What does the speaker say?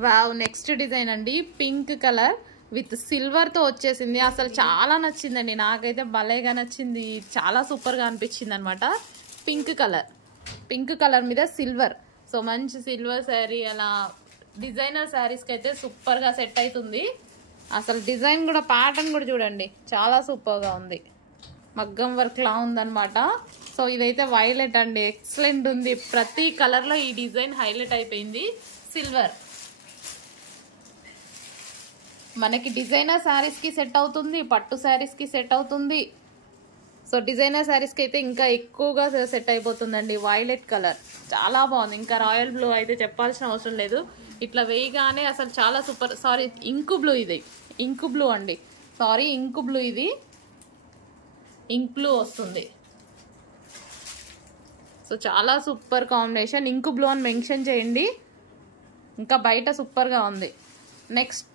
Wow, next design అండి. Pink colour with silver తో వచ్చేసింది. అసలు చాలా నచ్చిందండి, నాకైతే భలేగా నచ్చింది, చాలా సూపర్ గా అనిపించింది అనమాట. పింక్ కలర్ మీద సిల్వర్. సో మంచి సిల్వర్ శారీ, అలా డిజైనర్ శారీస్ కి అయితే సూపర్ గా సెట్ అవుతుంది. అసలు డిజైన్ కూడా, ప్యాటర్న్ కూడా చూడండి, చాలా సూపర్ గా ఉంది. మగ్గం వర్క్ లా ఉందన్నమాట. సో ఇదైతే వైలెట్ అండి, ఎక్సలెంట్ ఉంది. ప్రతి కలర్ లో ఈ డిజైన్ హైలైట్ అయిపోయింది. సిల్వర్ మనకి డిజైనర్ శారీస్ కి సెట్ అవుతుంది, పట్టు శారీస్ కి సెట్ అవుతుంది. సో డిజైనర్ శారీస్ కి అయితే ఇంకా ఎక్కువగా సెట్ అయిపోతుందండి. వైలెట్ కలర్ చాలా బాగుంది. ఇంకా రాయల్ బ్లూ అయితే చెప్పాల్సిన అవసరం లేదు. ఇట్లా వేయగానే అసలు చాలా సూపర్. సారీ, ఇంకు బ్లూ, ఇది ఇంకు బ్లూ అండి. సారీ, ఇంకు బ్లూ, ఇది ఇంక్ బ్లూ వస్తుంది. సో చాలా సూపర్ కాంబినేషన్. ఇంకు బ్లూ అని మెన్షన్ చేయండి, ఇంకా బయట సూపర్ గా ఉంది. నెక్స్ట్